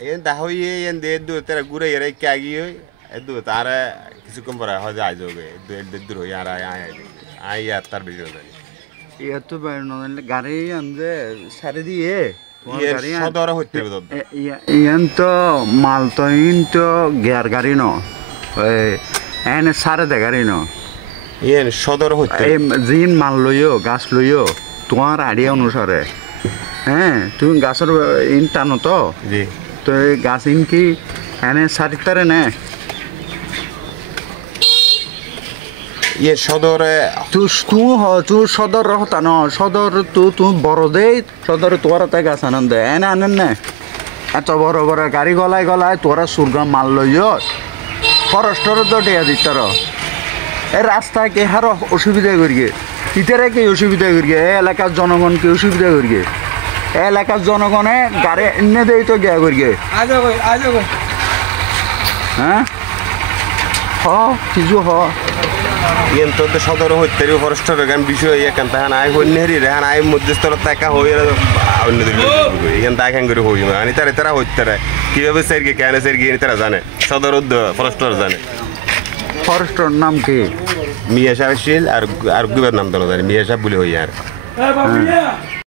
N দাহই N দে দু তেরা ঘুরে এর কে আগি দু তারা কিছুক্ষণ পরে হয়তো আইজ হবে দূর হই আর আই আর তার বেশি জানি তো গাড়ি আনছে সারি দিয়ে সদর হইতে ইয়ান তো মাল তো ইন তো গিয়ার গাড়ি ন এনে সারে দে গাড়ি ন ইয়েন সদর হইতে জিন মাল লইও গাছ লইও তোমার আইডিয়া অনুসারে হ্যাঁ তুমি গাছের ইন টানো তো জি তো এই গাছ ইন কি এনে সারিতারে নে ইয়ে সদরে তুই সদর হতা ন সদর তুই বড় দে সদর তোর তাই গাছ আনন্দ দে এনে আনেন না এত বড় বড় গাড়ি গলায় গলায় তোরা সুরগা মাল লইও ফরেস্টর তো টেয়া দিতার এই রাস্তায় কে হার অসুবিধা করিগে ইতারে কি অসুবিধা করিগে এই এলাকার জনগণকে অসুবিধা করিগে এলাকার জনগণে গাড়ি এনে দেই তো গিয়া করিগে হ্যাঁ হ কিছু হ ইয়েন তো সদর হইতে ফরেস্টর গান বিষয় এখান তাহান আই হইন হেরি রেহান আই মধ্যস্থর টাকা হই অন্যদের এখান তা এখান করে হই মানে তারা তারা হইতে কিভাবে সেরগে কেন সেরগে তারা জানে সদর ফরেস্টর জানে ফরেস্টর নাম কি মিয়া সাহেব শিল আর গুবের নাম তো জানি মিয়া সাহেব বলে হই আর